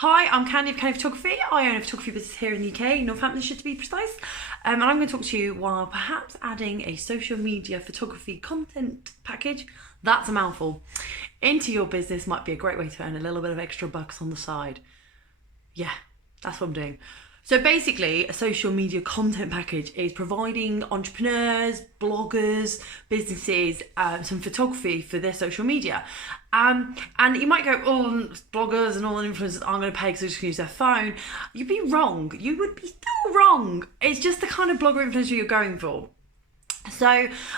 Hi, I'm Candy of Candy Photography. I own a photography business here in the UK, Northamptonshire to be precise. And I'm going to talk to you while perhaps adding a social media photography content package, that's a mouthful, into your business might be a great way to earn a little bit of extra bucks on the side. Yeah, that's what I'm doing. So basically, a social media content package is providing entrepreneurs, bloggers, businesses some photography for their social media. And you might go, oh, bloggers and all the influencers aren't going to pay because they're just going to use their phone. You'd be wrong. You would be still wrong. It's just the kind of blogger influencer you're going for. So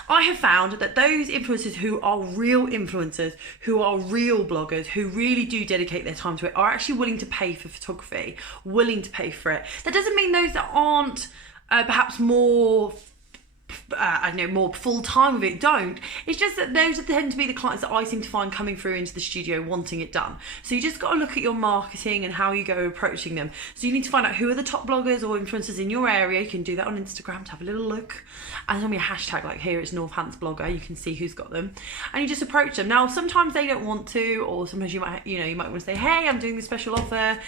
I have found that those influencers who are real influencers, who are real bloggers, who really do dedicate their time to it, are actually willing to pay for photography, willing to pay for it. That doesn't mean those that aren't perhaps more more full-time with it don't. It's just that those tend to be the clients that I seem to find coming through into the studio wanting it done. So you just got to look at your marketing and how you go approaching them. So you need to find out who are the top bloggers or influencers in your area. You can do that on Instagram to have a little look. And there'll be a hashtag like here it's Northants blogger. You can see who's got them. And you just approach them. Now sometimes they don't want to, or sometimes you might want to say, hey, I'm doing this special offer. I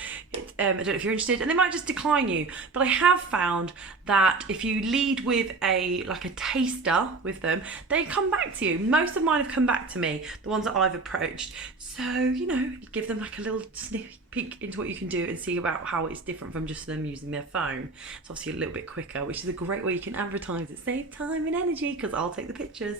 don't know if you're interested. And they might just decline you. But I have found that if you lead with a taster with them, they come back to you. Most of mine have come back to me, the ones that I've approached. So, you give them like a little sneak peek into what you can do and see about how it's different from just them using their phone. It's obviously a little bit quicker, which is a great way you can advertise it. Save time and energy because I'll take the pictures.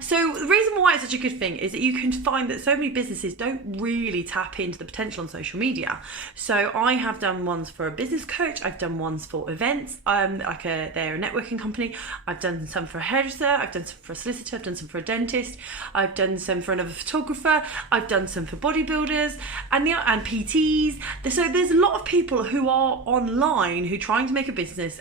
So the reason why it's such a good thing is that you can find that so many businesses don't really tap into the potential on social media. So I have done ones for a business coach. I've done ones for events. They're a networking company. I've done some for a hairdresser. I've done some for a solicitor. I've done some for a dentist. I've done some for another photographer. I've done some for bodybuilders and PTs. So there's a lot of people who are online who are trying to make a business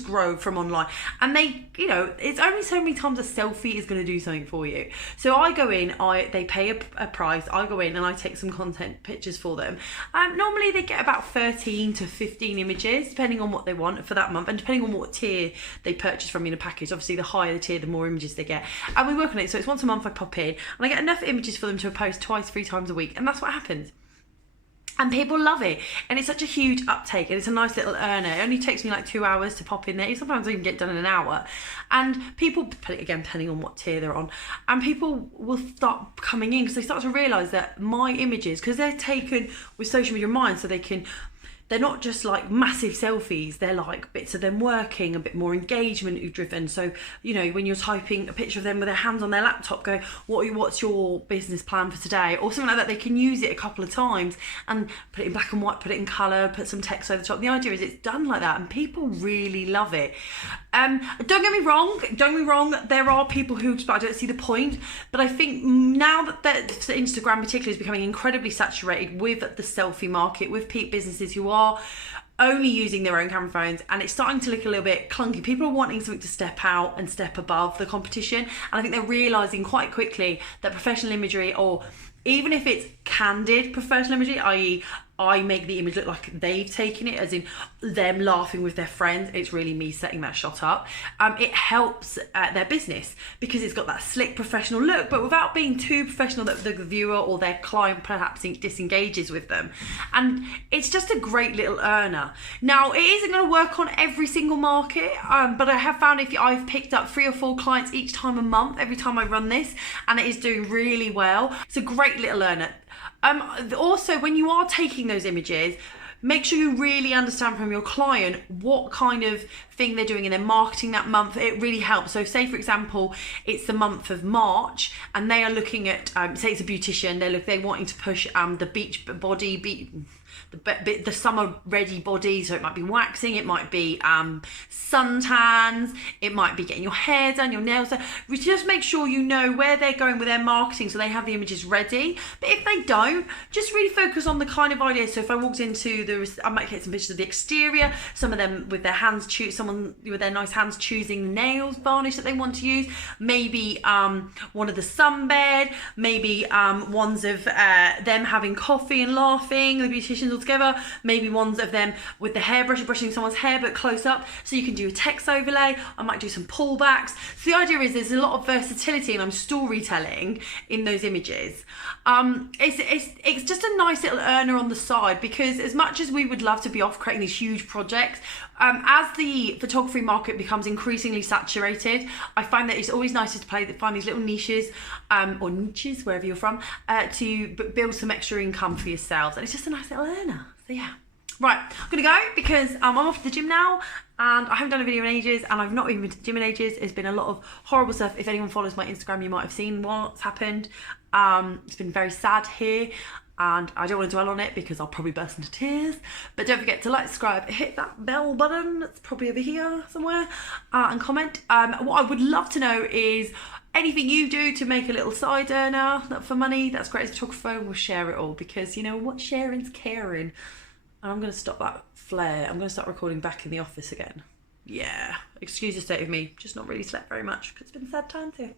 grow from online. And they, it's only so many times a selfie is going to do something for you. So I go in, they pay a price. I go in and I take some content pictures for them. Normally they get about 13 to 15 images, depending on what they want for that month and depending on what tier they purchase from me in a package. Obviously, the higher the tier, the more images they get. And we work on it. So it's once a month I pop in and I get enough images for them to post twice, 3 times a week. And that's what happens. And people love it. And it's such a huge uptake and it's a nice little earner. It only takes me like 2 hours to pop in there. Sometimes I can get done in an hour. And people, again, depending on what tier they're on, and people will start coming in because they start to realise that my images, because they're taken with social media in mind, so they're not just like massive selfies, they're like bits of them working, a bit more engagement driven. So, when you're typing a picture of them with their hands on their laptop going, what's your business plan for today? Or something like that, they can use it a couple of times and put it in black and white, put it in colour, put some text over the top. The idea is it's done like that and people really love it. Don't get me wrong, there are people who, I don't see the point, but I think now that Instagram particularly is becoming incredibly saturated with the selfie market, with peak businesses who are only using their own camera phones, and it's starting to look a little bit clunky. People are wanting something to step out and step above the competition, and I think they're realising quite quickly that professional imagery, or even if it's candid professional imagery, i.e. I make the image look like they've taken it, as in them laughing with their friends, it's really me setting that shot up. It helps their business because it's got that slick professional look, but without being too professional that the viewer or their client perhaps disengages with them. And it's just a great little earner. Now, it isn't going to work on every single market, but I have found I've picked up 3 or 4 clients each time a month, every time I run this, and it is doing really well. It's a great little earner. Also, when you are taking those images, make sure you really understand from your client what kind of thing they're doing in their marketing that month. It really helps. So say, for example, it's the month of March and they are looking at, say it's a beautician, they're wanting to push the summer ready body. So it might be waxing, it might be suntans, it might be getting your hair done, your nails done. Just make sure you know where they're going with their marketing so they have the images ready. But if they don't, just really focus on the kind of idea. So if I walked into I might get some pictures of the exterior, some of them with their hands someone with their nice hands choosing the nails varnish that they want to use, maybe one of the sunbed, maybe ones of them having coffee and laughing, the beauticians all together, maybe ones of them with the hairbrush brushing someone's hair but close up, so you can do a text overlay. I might do some pullbacks. So the idea is there's a lot of versatility, and I'm storytelling in those images. It's just a nice little earner on the side, because as much as we would love to be off creating these huge projects, as the photography market becomes increasingly saturated, I find that it's always nicer to find these little niches, or niches, wherever you're from, to build some extra income for yourselves. And it's just a nice little earner. So yeah. Right, I'm gonna go because I'm off to the gym now, and I haven't done a video in ages, and I've not even been to the gym in ages. It's been a lot of horrible stuff. If anyone follows my Instagram, you might have seen what's happened. It's been very sad here, and I don't want to dwell on it because I'll probably burst into tears. But don't forget to like, subscribe, hit that bell button, it's probably over here somewhere, and comment. What I would love to know is anything you do to make a little side earner for money. That's great as a photographer. We'll share it all, because you know what, sharing's caring. And I'm going to stop that flare. I'm going to start recording back in the office again. Yeah, excuse the state of me. Just not really slept very much because it's been sad times here.